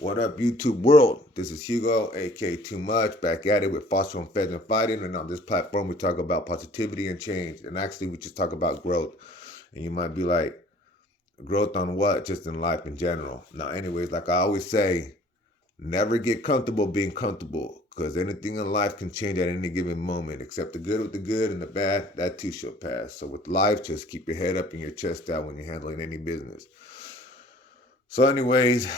What up, YouTube world? This is Hugo, aka Too Much, back at it with Foster and Feds and Fighting. And on this platform, we talk about positivity and change. And actually, we just talk about growth. And you might be like, growth on what? Just in life in general. Now, anyways, like I always say, never get comfortable being comfortable because anything in life can change at any given moment, except the good with the good and the bad, that too shall pass. So with life, just keep your head up and your chest out when you're handling any business. So, anyways,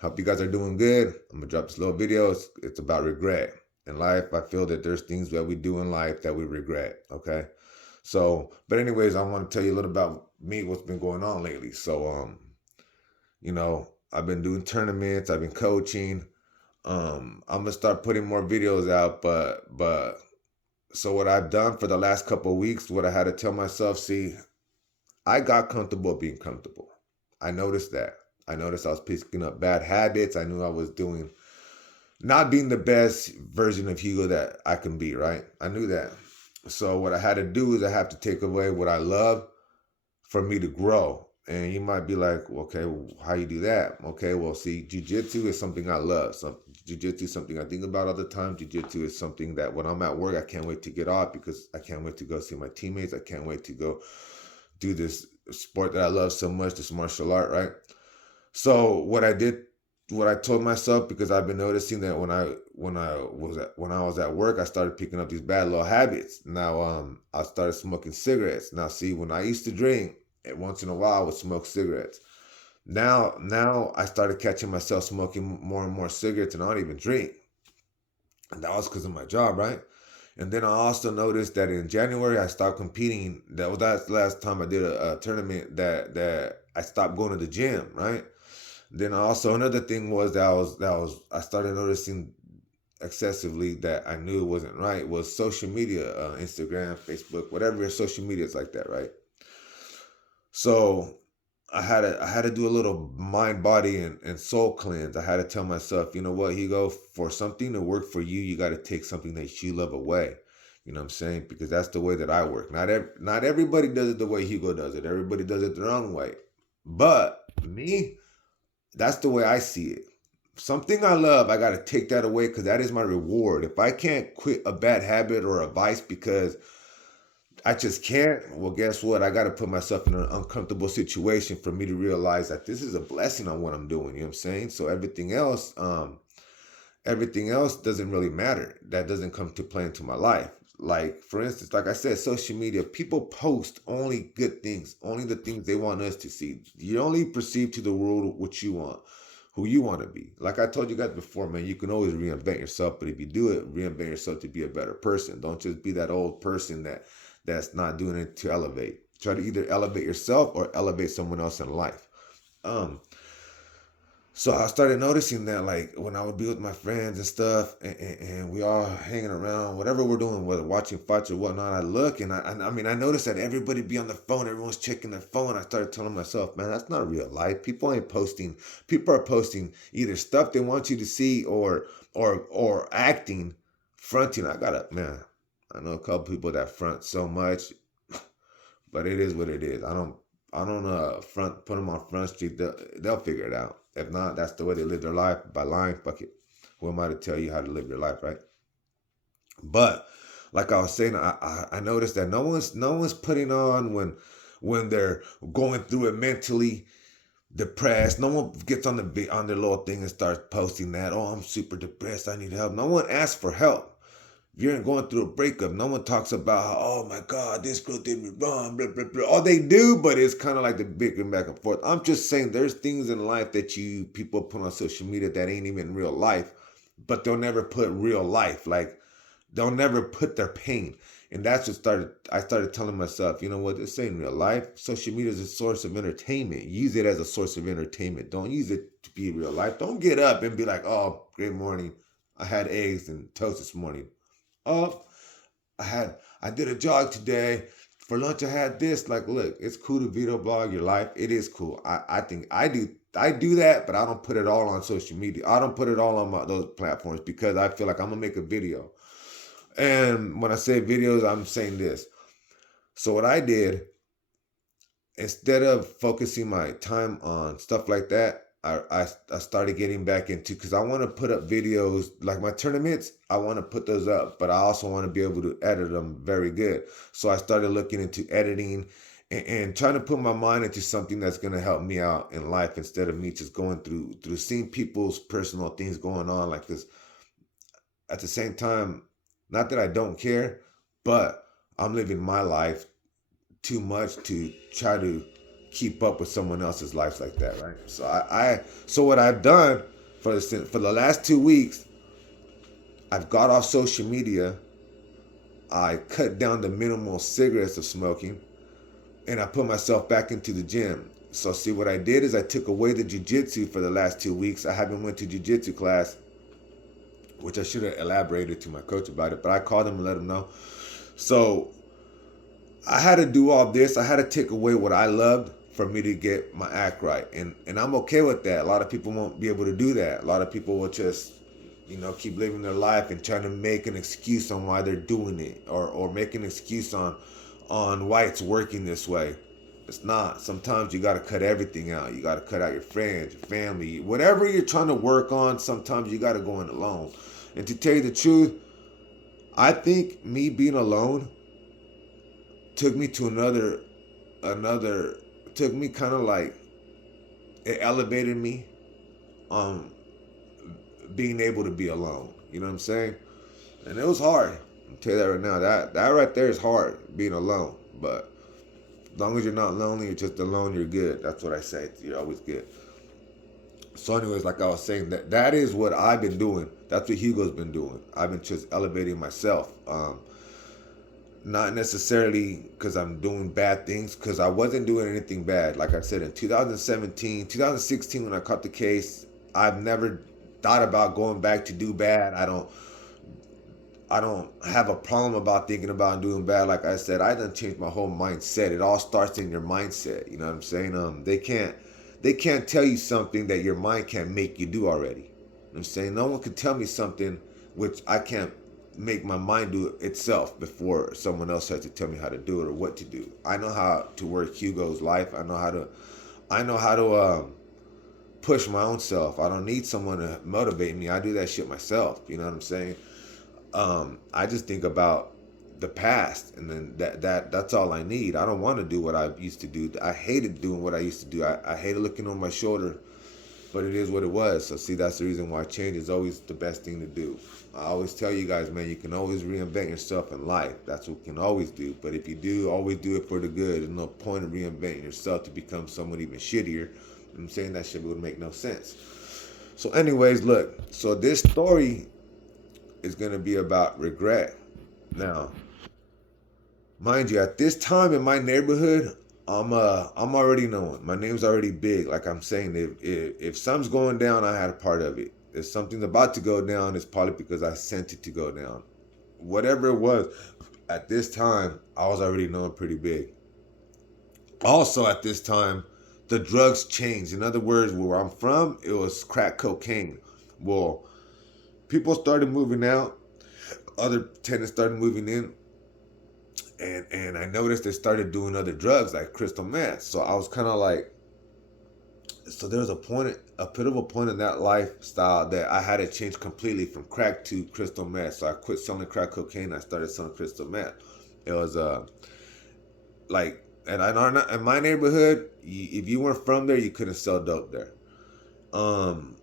hope you guys are doing good. I'm gonna drop this little video. It's about regret. In life, I feel that there's things that we do in life that we regret. Okay. So, but anyways, I want to tell you a little about me, what's been going on lately. So, I've been doing tournaments, I've been coaching. I'm gonna start putting more videos out, but so what I've done for the last couple of weeks, what I had to tell myself, see, I got comfortable being comfortable. I noticed that. I noticed I was picking up bad habits. I knew I was doing not being the best version of Hugo that I can be, right? I knew that. So what I had to do is I have to take away what I love for me to grow. And you might be like, okay, well, how you do that? Okay, well, see, jujitsu is something I love. So jujitsu is something I think about all the time. Jujitsu is something that when I'm at work, I can't wait to get off because I can't wait to go see my teammates. I can't wait to go do this sport that I love so much, this martial art, right? So what I did, what I told myself, because I've been noticing that when I was at work, I started picking up these bad little habits. Now, I started smoking cigarettes. Now, see, when I used to drink, once in a while I would smoke cigarettes. Now I started catching myself smoking more and more cigarettes, and I don't even drink. And that was because of my job, right? And then I also noticed that in January I stopped competing. That's the last time I did a tournament that I stopped going to the gym, right? Then also another thing was I started noticing excessively that I knew it wasn't right was social media, Instagram, Facebook, whatever social media is like that, right? So I had to do a little mind, body, and soul cleanse. I had to tell myself, you know what, Hugo, for something to work for you, you got to take something that you love away. You know what I'm saying? Because that's the way that I work. Not everybody does it the way Hugo does it. Everybody does it their own way. But me, that's the way I see it. Something I love, I got to take that away because that is my reward. If I can't quit a bad habit or a vice because I just can't, well, guess what? I got to put myself in an uncomfortable situation for me to realize that this is a blessing on what I'm doing. You know what I'm saying? So everything else doesn't really matter. That doesn't come to play into my life. Like, for instance, like I said, social media, people post only good things, only the things they want us to see. You only perceive to the world what you want, who you want to be. Like I told you guys before, man, you can always reinvent yourself, but if you do it, reinvent yourself to be a better person. Don't just be that old person that's not doing it to elevate. Try to either elevate yourself or elevate someone else in life. Um, so I started noticing that, like, when I would be with my friends and stuff, and we all hanging around, whatever we're doing, whether watching fights or whatnot, I look and I mean, I noticed that everybody be on the phone, everyone's checking their phone. I started telling myself, man, that's not real life. People ain't posting. People are posting either stuff they want you to see or acting, fronting. Man, I know a couple people that front so much, but it is what it is. I don't front put them on front street. They'll figure it out. If not, that's the way they live their life by lying. Fuck it. Who am I to tell you how to live your life, right? But like I was saying, I noticed that no one's putting on when they're going through it mentally depressed. No one gets on their little thing and starts posting that. Oh, I'm super depressed. I need help. No one asks for help. If you're going through a breakup, no one talks about how, oh my God, this girl did me wrong, blah, blah, blah. All they do, but it's kind of like the bickering back and forth. I'm just saying there's things in life that you people put on social media that ain't even real life, but they'll never put real life. Like, they'll never put their pain. And that's what I started telling myself, you know what, this ain't real life. Social media is a source of entertainment. Use it as a source of entertainment. Don't use it to be real life. Don't get up and be like, oh, great morning. I had eggs and toast this morning. Oh, I did a jog today. For lunch, I had this. Like, look, it's cool to video blog your life. It is cool. I think I do that, but I don't put it all on social media. I don't put it all on those platforms because I feel like I'm gonna make a video. And when I say videos, I'm saying this. So what I did, instead of focusing my time on stuff like that, I started getting back into, because I want to put up videos like my tournaments. I want to put those up, but I also want to be able to edit them very good. So I started looking into editing and trying to put my mind into something that's going to help me out in life, instead of me just going through seeing people's personal things going on like this. At the same time, not that I don't care, but I'm living my life too much to try to keep up with someone else's life like that, right? So what I've done for the last 2 weeks, I've got off social media. I cut down the minimal cigarettes of smoking, and I put myself back into the gym. So see, what I did is I took away the jujitsu for the last 2 weeks. I haven't went to jujitsu class, which I should have elaborated to my coach about it, but I called him and let him know. So I had to do all this. I had to take away what I loved for me to get my act right. And I'm okay with that. A lot of people won't be able to do that. A lot of people will just, keep living their life and trying to make an excuse on why they're doing it, or make an excuse on why it's working this way. It's not. Sometimes you got to cut everything out. You got to cut out your friends, your family, whatever you're trying to work on. Sometimes you got to go in alone. And to tell you the truth, I think me being alone took me to another took me kind of like, it elevated me um being able to be alone. You know what I'm saying? And it was hard. I'll tell you that right now. That right there is hard, being alone. But as long as you're not lonely, you're just alone, you're good. That's what I say. You're always good. So anyways, like I was saying, that is what I've been doing. That's what Hugo's been doing. I've been just elevating myself. Not necessarily because I'm doing bad things, because I wasn't doing anything bad. Like I said, in 2017, 2016, when I caught the case, I've never thought about going back to do bad. I don't have a problem about thinking about doing bad. Like I said, I done changed my whole mindset. It all starts in your mindset. You know what I'm saying? They can't tell you something that your mind can't make you do already. You know what I'm saying? No one can tell me something which I can't make my mind do it itself before someone else has to tell me how to do it or what to do. I know how to work Hugo's life. I know how to push my own self. I don't need someone to motivate me. I do that shit myself. You know what I'm saying? I just think about the past, and then that's all I need. I don't want to do what I used to do. I hated doing what I used to do. I hated looking on my shoulder, but it is what it was. So see, that's the reason why change is always the best thing to do. I always tell you guys, man, you can always reinvent yourself in life. That's what you can always do. But if you do, always do it for the good. There's no point in reinventing yourself to become someone even shittier. I'm saying that shit would make no sense. So anyways, look. So this story is going to be about regret. Now, mind you, at this time in my neighborhood, I'm already known. My name's already big. Like I'm saying, if something's going down, I had a part of it. If something's about to go down, it's probably because I sent it to go down. Whatever it was, at this time, I was already known pretty big. Also, at this time, the drugs changed. In other words, where I'm from, it was crack cocaine. Well, people started moving out. Other tenants started moving in, and I noticed they started doing other drugs like crystal meth. So I was kind of like, so there was a pivotal point in that lifestyle that I had to change completely from crack to crystal meth. So I quit selling crack cocaine. I started selling crystal meth. It was like, and in my neighborhood, if you weren't from there, you couldn't sell dope there. Um,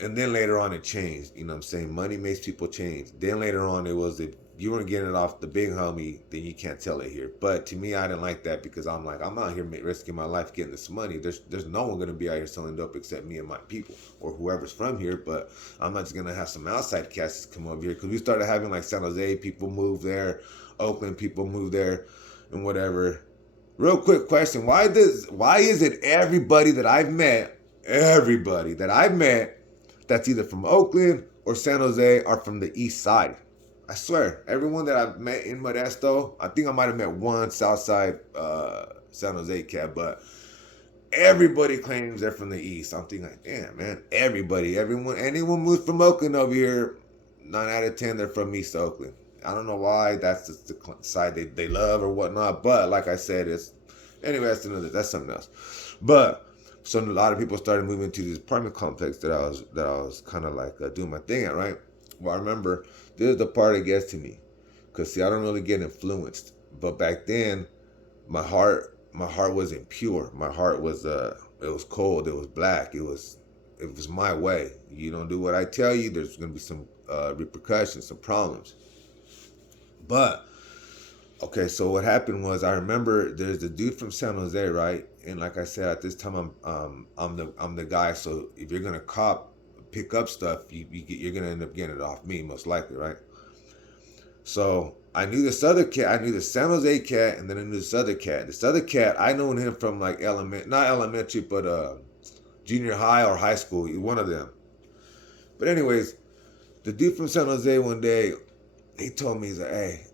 and then later on, it changed. You know what I'm saying? Money makes people change. Then later on, it was, if you weren't getting it off the big homie, then you can't tell it here. But to me, I didn't like that, because I'm like, I'm out here risking my life getting this money. There's no one gonna be out here selling dope except me and my people, or whoever's from here. But I'm not just gonna have some outside cats come over here, because we started having like San Jose people move there, Oakland people move there, and whatever. Real quick question: Why is it everybody that I've met, that's either from Oakland or San Jose, are from the East Side? I swear, everyone that I've met in Modesto, I think I might have met one Southside San Jose cat, but everybody claims they're from the East. I'm thinking, like, damn, man, anyone moves from Oakland over here, 9 out of 10 they're from East Oakland. I don't know why. That's just the side they love or whatnot. But like I said, it's anyway. That's something else. But So a lot of people started moving to this apartment complex that I was kind of like doing my thing at, right? Well, I remember this is the part that gets to me, cause see, I don't really get influenced, but back then, my heart wasn't pure. My heart was it was cold. It was black. It was my way. You don't do what I tell you, there's gonna be some repercussions, some problems. But okay, so what happened was I remember there's a dude from San Jose, right? And like I said, at this time I'm the guy. So if you're gonna pick up stuff, you're gonna end up getting it off me most likely, right? So I knew this other cat. I knew the San Jose cat, and then I knew this other cat. This other cat, I known him from like not elementary, but junior high or high school, one of them. But anyways, the dude from San Jose one day, he told me, he's like, hey,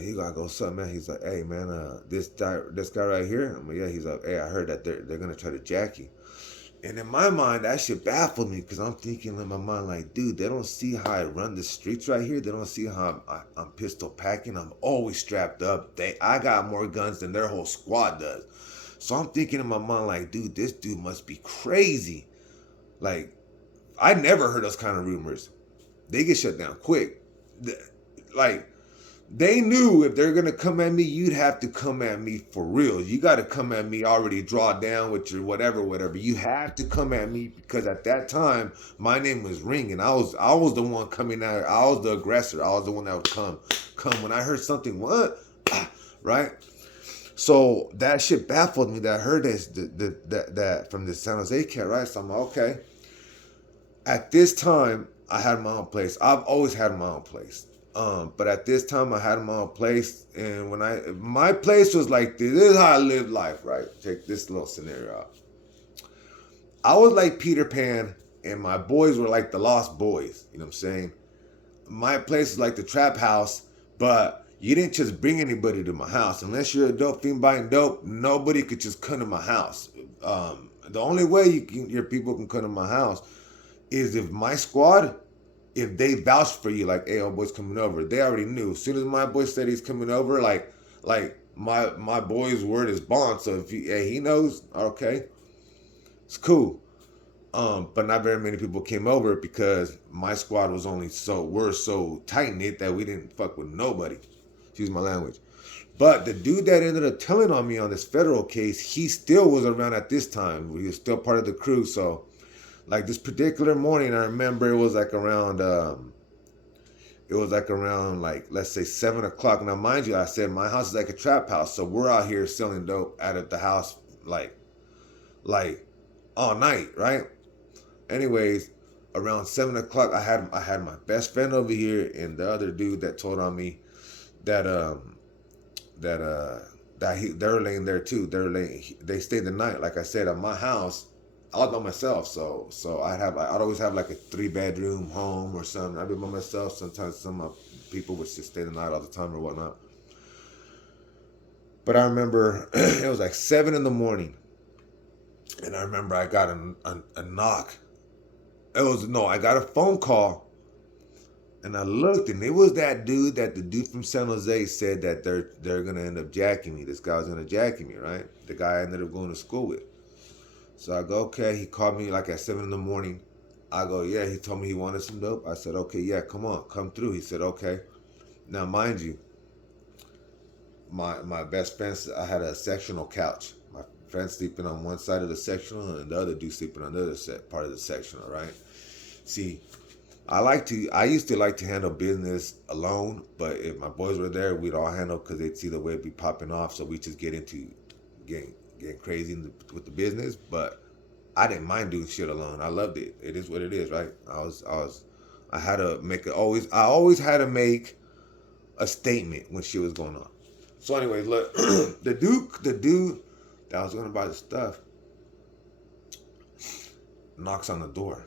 he gotta go, something, man. He's like, hey, man, this guy right here. I'm like, yeah. He's like, hey, I heard that they're gonna try to jack you. And in my mind, that shit baffled me because I'm thinking in my mind, like, dude, they don't see how I run the streets right here. They don't see how I'm pistol packing. I'm always strapped up. I got more guns than their whole squad does. So I'm thinking in my mind, like, dude, this dude must be crazy. Like, I never heard those kind of rumors. They get shut down quick. Like, they knew if they're gonna come at me, you'd have to come at me for real. You got to come at me already draw down with your whatever, whatever. You have to come at me because at that time my name was ringing. I was the one coming out. I was the aggressor. I was the one that would come when I heard something. What, right? So that shit baffled me. That I heard this that from the San Jose cat, right? So I'm like, okay. At this time, I had my own place. I've always had my own place. But at this time, I had my own place, and my place was like this. This is how I live life, right? Check this little scenario out. I was like Peter Pan, and my boys were like the Lost Boys. You know what I'm saying? My place is like the trap house, but you didn't just bring anybody to my house unless you're a dope fiend buying dope. Nobody could just come to my house. The only way your people can come to my house is if my squad, if they vouched for you, like, hey, old boy's coming over, they already knew. As soon as my boy said he's coming over, like my boy's word is bond. So if hey, he knows, okay, it's cool. But not very many people came over because my squad was only we're so tight knit that we didn't fuck with nobody. Excuse my language. But the dude that ended up telling on me on this federal case, he still was around at this time. He was still part of the crew. So like this particular morning, I remember it was like around like, let's say 7 o'clock. Now mind you, I said my house is like a trap house, so we're out here selling dope out of the house like all night, right? Anyways, around 7 o'clock, I had my best friend over here and the other dude that told on me that that they were laying there too. They stayed the night, like I said, at my house. I was by myself, so I'd always have like a 3 bedroom home or something. I'd be by myself. Sometimes some of my people would just stay the night all the time or whatnot. But I remember it was like 7 in the morning, and I remember I got a knock. It was no, I got a phone call, and I looked, and it was the dude from San Jose said that they're gonna end up jacking me. This guy was gonna jack me, right? The guy I ended up going to school with. So I go, okay. He called me like at 7 in the morning. I go, yeah. He told me he wanted some dope. I said, okay, yeah, come on, come through. He said, okay. Now, mind you, my best friend, I had a sectional couch. My friend sleeping on one side of the sectional, and the other dude sleeping on the other part of the sectional, right? See, I used to like to handle business alone, but if my boys were there, we'd all handle because they'd see the way it'd be popping off. So we just get into getting crazy with the business. But I didn't mind doing shit alone. I loved it. It is what it is, right? I had to I always had to make a statement when shit was going on. So anyways, look, the dude that was gonna buy the stuff knocks on the door.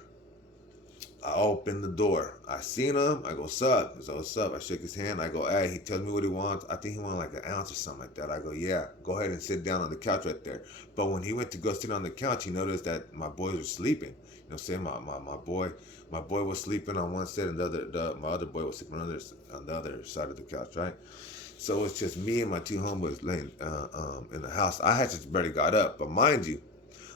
I open the door. I seen him. I go, sup? He said, what's up? I shake his hand. I go, hey, he tells me what he wants. I think he wanted like an ounce or something like that. I go, yeah, go ahead and sit down on the couch right there. But when he went to go sit on the couch, he noticed that my boys were sleeping. You know what I'm saying? My boy was sleeping on one side and my other boy was sleeping on the other side of the couch, right? So it's just me and my two homeboys laying in the house. I had just barely got up, but mind you,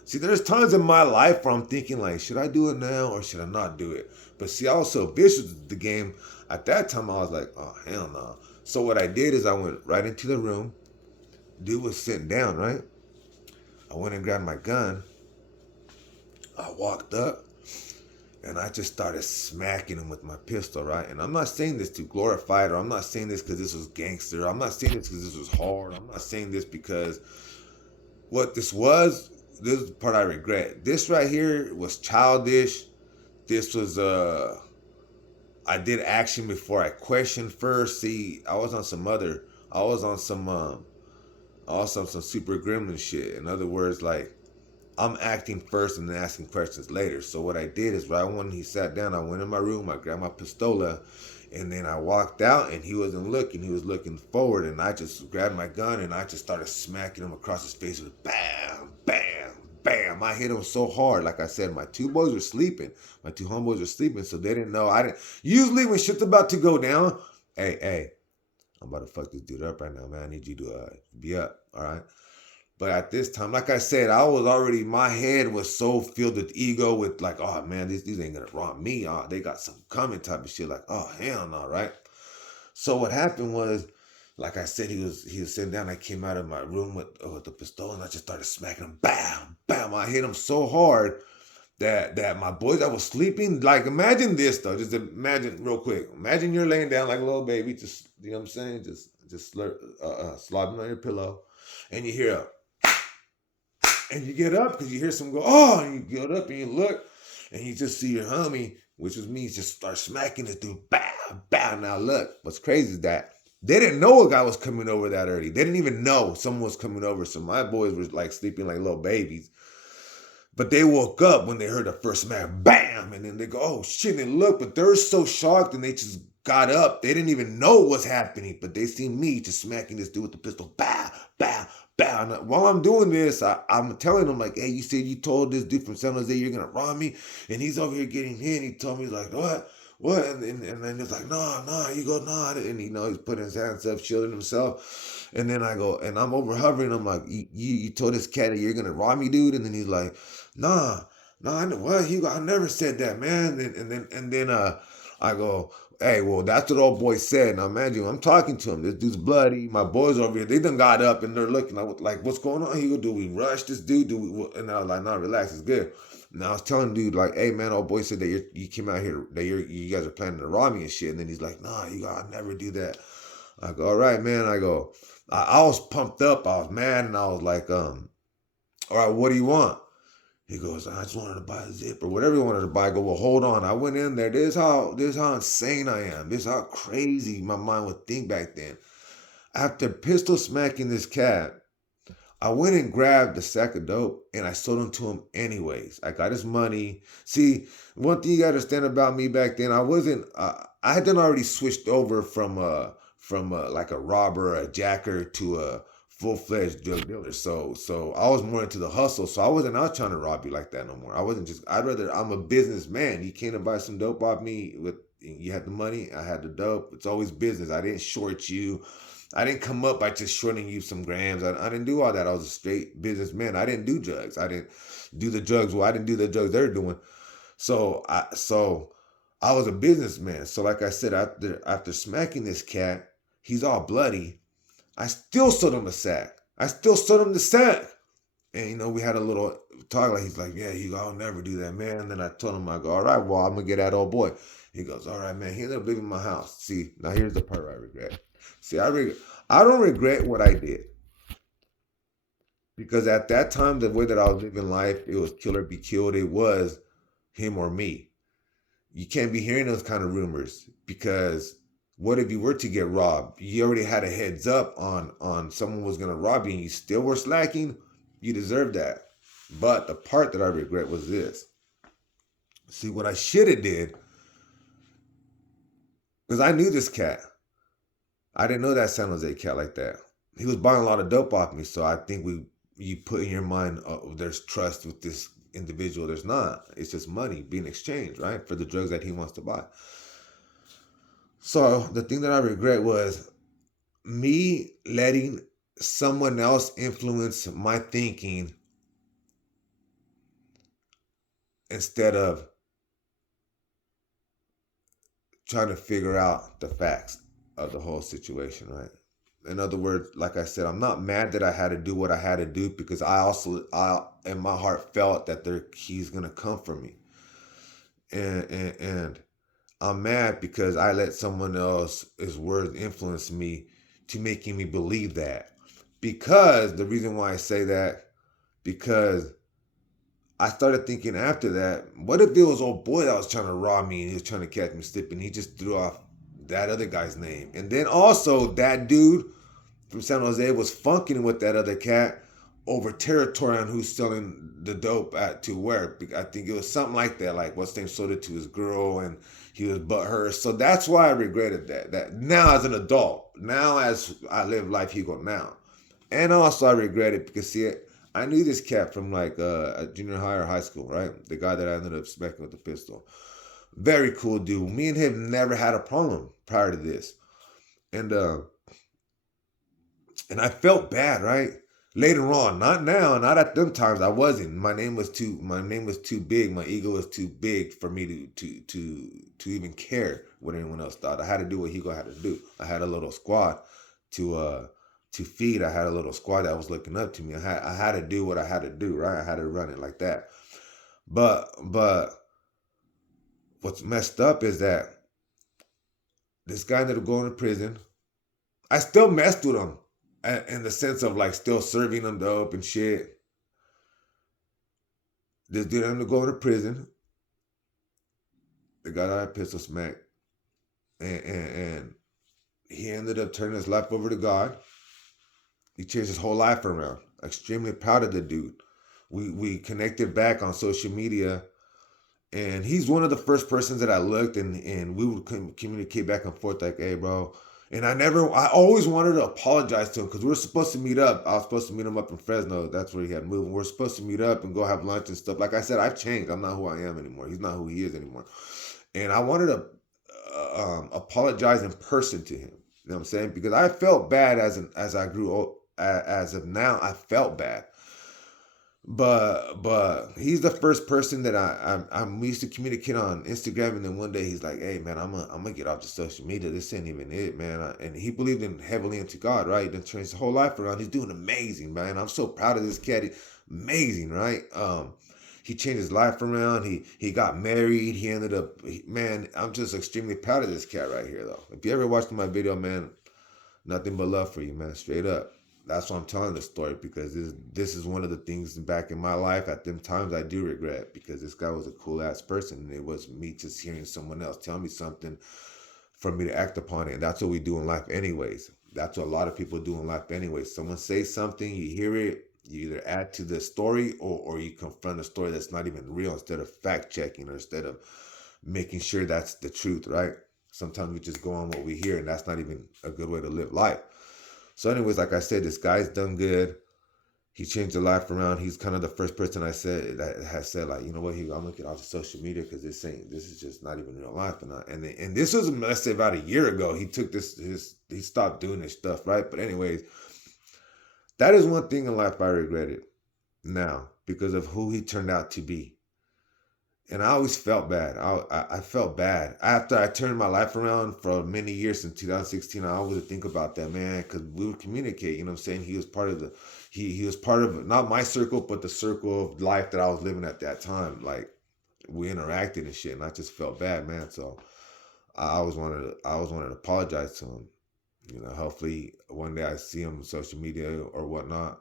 See, there's times in my life where I'm thinking like, should I do it now or should I not do it? But see, I was so vicious with the game. At that time, I was like, oh hell no. So what I did is I went right into the room. Dude was sitting down, right? I went and grabbed my gun. I walked up and I just started smacking him with my pistol, right? And I'm not saying this to glorify it, or I'm not saying this because this was gangster. I'm not saying this because this was hard. I'm not saying this because what this is the part I regret. This right here was childish. This was I did action before I questioned first. See, I was on some also some super gremlin shit. In other words, like I'm acting first and then asking questions later. So what I did is right when he sat down, I went in my room, I grabbed my pistola, and then I walked out and he wasn't looking. He was looking forward and I just grabbed my gun and I just started smacking him across his face with bam, bam, bam. I hit him so hard. Like I said, my two boys were sleeping. My two homeboys were sleeping, so they didn't know. I didn't usually when shit's about to go down, hey, I'm about to fuck this dude up right now, man. I need you to be up, all right? But at this time, like I said, I was already, my head was so filled with ego with like, oh man, these ain't gonna rob me. Oh, they got some coming type of shit. Like, oh hell no, right? So what happened was, like I said, he was sitting down. I came out of my room with the pistol and I just started smacking him. Bam, bam. I hit him so hard that my boys that was sleeping, like imagine this though. Just imagine real quick. Imagine you're laying down like a little baby, just you know what I'm saying? Just slobbing on your pillow, and you hear a and you get up because you hear someone go, oh, and you get up and you look, and you just see your homie, which was me, just start smacking this dude, bow, bow. Now look, what's crazy is that they didn't know a guy was coming over that early. They didn't even know someone was coming over. So my boys were like sleeping like little babies. But they woke up when they heard the first smack, bam, and then they go, oh shit, and they look, but they're so shocked and they just got up. They didn't even know what's happening, but they seen me just smacking this dude with the pistol, bow, bow, bow. And while I'm doing this, I'm telling them like, hey, you said you told this dude from San Jose you're gonna rob me, and he's over here getting hit. And he told me like, what? What? And then it's like, no, you go, no, and he's putting his hands up, shielding himself. And then I go, and I'm over hovering. I'm like, you told this cat that you're gonna rob me, dude. And then he's like, nah, I know what he. I never said that, man. And then I go, hey, well, that's what old boy said. Now imagine I'm talking to him. This dude's bloody. My boys over here, they done got up and they're looking. I was like, what's going on? He go, do we rush this dude? Do we? And I was like, nah, relax, it's good. And I was telling dude like, hey man, old boy said that you came out here that you guys are planning to rob me and shit. And then he's like, nah, you gotta never do that. I go, all right, man. I go, I was pumped up. I was mad, and I was like, all right, what do you want? He goes, I just wanted to buy a zip or whatever he wanted to buy. I go, well, hold on. I went in there. This is how insane I am. This is how crazy my mind would think back then. After pistol smacking this cat, I went and grabbed a sack of dope and I sold them to him anyways. I got his money. See, one thing you gotta understand about me back then, I wasn't. I had done already switched over from like a robber, a jacker to a full-fledged drug dealer. So I was more into the hustle. So I wasn't out trying to rob you like that no more. I wasn't just. I'd rather. I'm a businessman. You came to buy some dope off me with. You had the money. I had the dope. It's always business. I didn't short you. I didn't come up by just shorting you some grams. I didn't do all that. I was a straight businessman. I didn't do drugs. I didn't do the drugs. Well, I didn't do the drugs they're doing. So I was a businessman. So like I said, after smacking this cat, he's all bloody. I still sold him a sack. I still sold him the sack. And we had a little talk. Like he's like, yeah, I'll never do that, man. And then I told him, I go, all right, well, I'm gonna get that old boy. He goes, all right, man. He ended up leaving my house. See, now here's the part I regret. See, I don't regret what I did because at that time, the way that I was living life, it was kill or be killed. It was him or me. You can't be hearing those kind of rumors because what if you were to get robbed? You already had a heads up on someone was gonna rob you, and you still were slacking. You deserve that. But the part that I regret was this. See, what I should have did because I knew this cat. I didn't know that San Jose cat like that. He was buying a lot of dope off me, so I think you put in your mind, oh, there's trust with this individual. There's not. It's just money being exchanged, right, for the drugs that he wants to buy. So the thing that I regret was me letting someone else influence my thinking instead of trying to figure out the facts of the whole situation, right? In other words, like I said, I'm not mad that I had to do what I had to do because I in my heart felt that he's gonna come for me, and I'm mad because I let someone else's words influence me to making me believe that. Because the reason why I say that, because I started thinking after that, what if it was old boy that was trying to rob me and he was trying to catch me slipping? He just threw off that other guy's name. And then also that dude from San Jose was funking with that other cat over territory on who's selling the dope at to where. I think it was something like that, like what's name sold it to his girl and he was butthurt. So that's why I regretted that. That now as an adult, now as I live life Hugo now. And also I regret it because see I knew this cat from like junior high or high school, right? The guy that I ended up smacking with the pistol. Very cool dude. Me and him never had a problem prior to this. And I felt bad, right? Later on, not now, not at them times. I wasn't. My name was too big. My ego was too big for me to even care what anyone else thought. I had to do what Hugo had to do. I had a little squad to feed. I had a little squad that was looking up to me. I had to do what I had to do, right? I had to run it like that. But what's messed up is that this guy ended up going to prison. I still messed with him in the sense of like still serving him dope and shit. This dude ended up going to prison. The guy that I pistol smacked, and he ended up turning his life over to God. He changed his whole life around. Extremely proud of the dude. We connected back on social media, and he's one of the first persons that I looked and we would communicate back and forth like, hey, bro. And I always wanted to apologize to him because we were supposed to meet up. I was supposed to meet him up in Fresno. That's where he had moved. And we are supposed to meet up and go have lunch and stuff. Like I said, I've changed. I'm not who I am anymore. He's not who he is anymore. And I wanted to apologize in person to him. You know what I'm saying? Because I felt bad as I grew old. As of now, I felt bad. But he's the first person that I'm used to communicate on Instagram, and then one day he's like, "Hey man, I'm gonna get off the social media. This ain't even it, man." And he believed in heavily into God, right? Then changed his whole life around. He's doing amazing, man. I'm so proud of this cat. Amazing, right? He changed his life around. He got married. He ended up, man. I'm just extremely proud of this cat right here, though. If you ever watched my video, man, nothing but love for you, man. Straight up. That's why I'm telling this story because this is one of the things back in my life at them times I do regret because this guy was a cool ass person and it was me just hearing someone else tell me something for me to act upon it. And that's what we do in life anyways. That's what a lot of people do in life anyways. Someone says something, you hear it, you either add to the story or you confront a story that's not even real instead of fact checking or instead of making sure that's the truth, right? Sometimes we just go on what we hear and that's not even a good way to live life. So, anyways, like I said, this guy's done good. He changed the life around. He's kind of the first person I said that has said like, you know what, I'm gonna get off the social media because this is just not even real life. And this was let's say about a year ago. He took he stopped doing this stuff, right? But anyways, that is one thing in life I regretted now because of who he turned out to be. And I always felt bad. I felt bad after I turned my life around for many years in 2016. I always think about that, man, because we would communicate. You know what I'm saying? He was part of he was part of not my circle, but the circle of life that I was living at that time. Like we interacted and shit, and I just felt bad, man. So I always wanted to apologize to him. You know, hopefully one day I see him on social media or whatnot,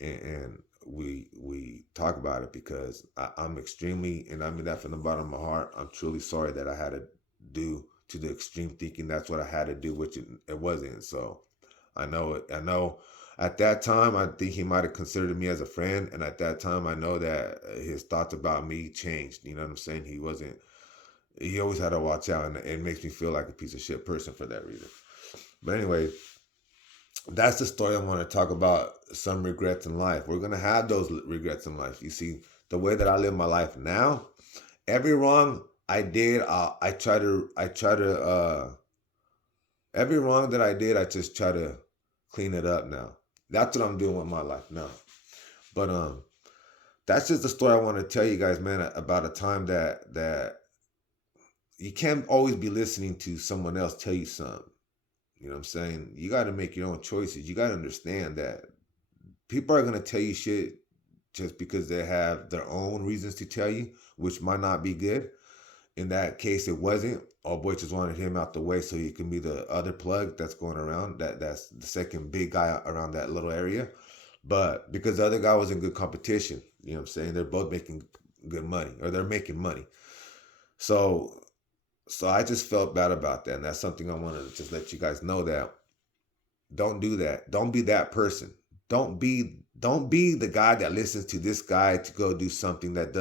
and we talk about it because I'm extremely, and I mean that from the bottom of my heart. I'm truly sorry that I had to do to the extreme thinking that's what I had to do, which it wasn't. So I know it. I know at that time I think he might have considered me as a friend, and at that time I know that his thoughts about me changed. You know what I'm saying? He wasn't. He always had to watch out, and it makes me feel like a piece of shit person for that reason. But anyway, that's the story I want to talk about. Some regrets in life. We're gonna have those regrets in life. You see, the way that I live my life now, every wrong I did, every wrong that I did, I just try to clean it up now. That's what I'm doing with my life now. But that's just the story I want to tell you guys, man, about a time that you can't always be listening to someone else tell you something. You know what I'm saying? You got to make your own choices. You got to understand that people are going to tell you shit just because they have their own reasons to tell you, which might not be good. In that case, it wasn't. Old boy just wanted him out the way so he can be the other plug that's going around. That's the second big guy around that little area. But because the other guy was in good competition, you know what I'm saying? They're both making good money, or they're making money. So so I just felt bad about that. And that's something I wanted to just let you guys know, that don't do that. Don't be that person. Don't be the guy that listens to this guy to go do something that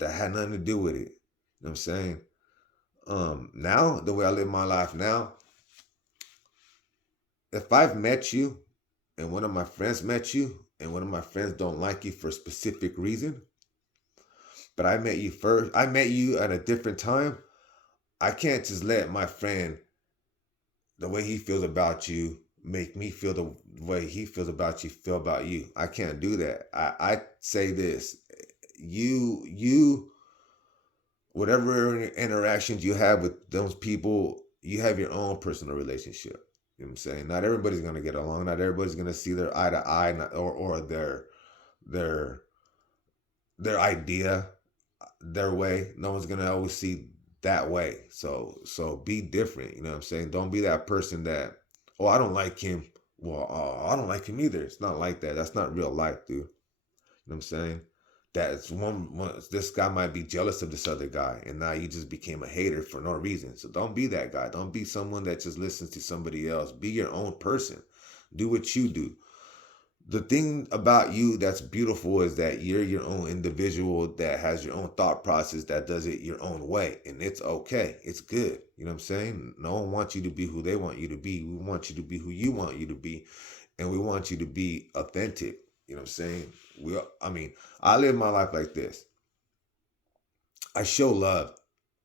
had nothing to do with it. You know what I'm saying? Now the way I live my life now, if I've met you and one of my friends met you and one of my friends don't like you for a specific reason, but I met you first, I met you at a different time, I can't just let my friend, the way he feels about you, make me feel the way he feels about you feel about you. I can't do that. I say this, you whatever interactions you have with those people, you have your own personal relationship. You know what I'm saying? Not everybody's gonna get along. Not everybody's gonna see their eye to eye, or their their idea their way. No one's gonna always see that way. So be different. You know what I'm saying? Don't be that person that, oh, I don't like him. Well, I don't like him either. It's not like that. That's not real life, dude. You know what I'm saying? That's one. This guy might be jealous of this other guy, and now you just became a hater for no reason. So don't be that guy. Don't be someone that just listens to somebody else. Be your own person. Do what you do. The thing about you that's beautiful is that you're your own individual that has your own thought process, that does it your own way, and it's okay. It's good. You know what I'm saying? No one wants you to be who they want you to be. We want you to be who you want you to be, and we want you to be authentic. You know what I'm saying? I mean, I live my life like this. I show love.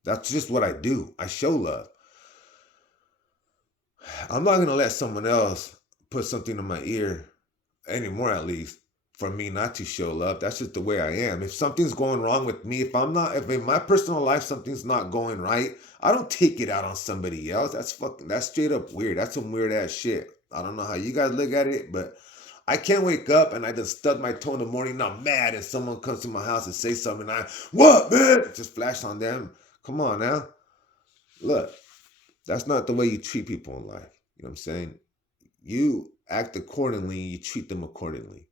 That's just what I do. I show love. I'm not gonna let someone else put something in my ear anymore, at least, for me not to show love. That's just the way I am. If something's going wrong with me, if in my personal life something's not going right, I don't take it out on somebody else. That's straight up weird. That's some weird ass shit. I don't know how you guys look at it, but I can't wake up and I just stub my toe in the morning and I'm mad and someone comes to my house and say something and what, man? Just flash on them. Come on now. Look, that's not the way you treat people in life. You know what I'm saying? You act accordingly, you treat them accordingly.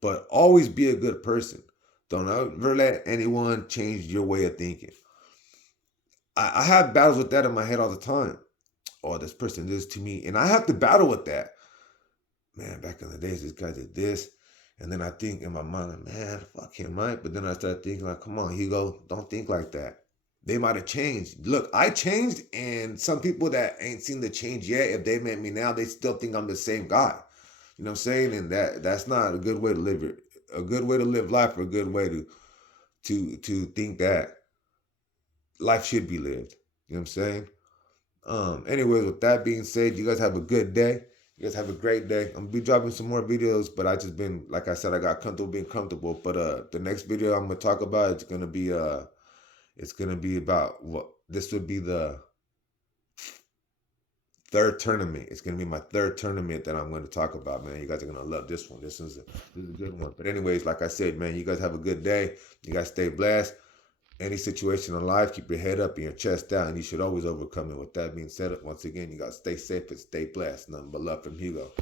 But always be a good person. Don't ever let anyone change your way of thinking. I have battles with that in my head all the time. Oh, this person did this to me. And I have to battle with that. Man, back in the days, this guy did this. And then I think in my mind, like, man, fuck him, right? But then I start thinking, like, come on, Hugo, don't think like that. They might have changed. Look, I changed, and some people that ain't seen the change yet, if they met me now, they still think I'm the same guy. You know what I'm saying? And that's not a good way to live it. A good way to live life, or a good way to think that life should be lived. You know what I'm saying? Anyways, with that being said, you guys have a good day. You guys have a great day. I'm gonna be dropping some more videos, but I just been, like I said, I got comfortable being comfortable. But the next video I'm gonna talk about, it's gonna be about what this would be the third tournament. It's gonna be my third tournament that I'm gonna talk about, man. You guys are gonna love this one. This is a good one. But anyways, like I said, man, you guys have a good day. You guys stay blessed. Any situation in life, keep your head up and your chest down, and you should always overcome it. With that being said, once again, you gotta stay safe and stay blessed. Nothing but love from Hugo.